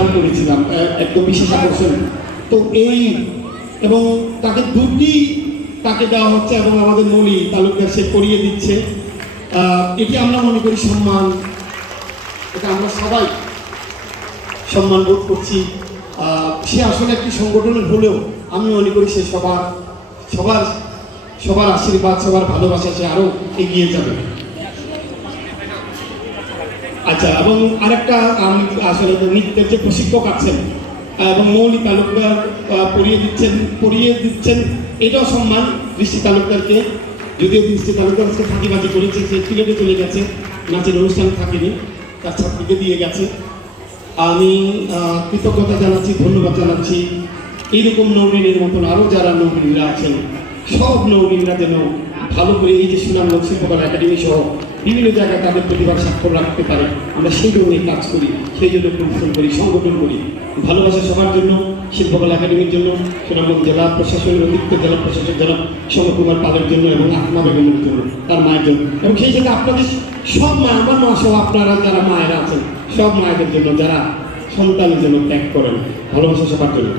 প্রদান করেছিলাম একদম বিশেষ আকর্ষণ তো এই এবং তাকে দুটি তাকে দেওয়া হচ্ছে এবং আমাদের মৌলি তালুকদার সে করিয়ে দিচ্ছে। এটি আমরা মনে করি সম্মান। এটা আমরা সবাই সম্মান বোধ করছি। সে আসলে একটি সংগঠনের হলেও আমি মনে করি সে সবার সবার সবার আশীর্বাদ, সবার ভালোবাসা সে আরও এগিয়ে যাবে। আচ্ছা এবং আরেকটা, আমি, আসলে নৃত্যের যে প্রশিক্ষক আছেন, এবং মৌলি তালুকদার পড়িয়ে দিচ্ছেন পড়িয়ে দিচ্ছেন, এটাও সম্মান দৃষ্টি তালুকদারকে। যদিও দৃষ্টি তালুকদার আজকে ফাঁকিবাজি করেছে, সে সিলেটে চলে গেছে, নাচের অনুষ্ঠান থাকেনি, তার ছাত্রীকে দিয়ে গেছে। আমি কৃতজ্ঞতা জানাচ্ছি, ধন্যবাদ জানাচ্ছি। এইরকম নৌরিনের মতন আরও যারা নৌরিনরা আছেন, সব নৌরিনরা যেন ভালো করে এই যে সুনামগঞ্জ শিল্পকলা একাডেমি সহ বিভিন্ন জায়গায় তাদের প্রতিভা স্বাক্ষর রাখতে পারে, আমরা সেই জন্যই কাজ করি, সেই জন্য পরিশ্রম করি, সংগঠন করি। ভালোবাসা সবার জন্য, শিল্পকলা একাডেমির জন্য, সুনামগঞ্জ জেলা প্রশাসনের অতিরিক্ত জেলা প্রশাসক জেলা সমকুমার পালের জন্য এবং আত্মা বেগমের জন্য, তার মায়ের জন্য। এবং সেই সাথে আপনাদের সব মা, আমার মা সহ আপনারা যারা মায়েরা আছেন, সব মায়েদের জন্য, যারা সন্তানের জন্য ত্যাগ করেন, ভালোবাসা সবার জন্য।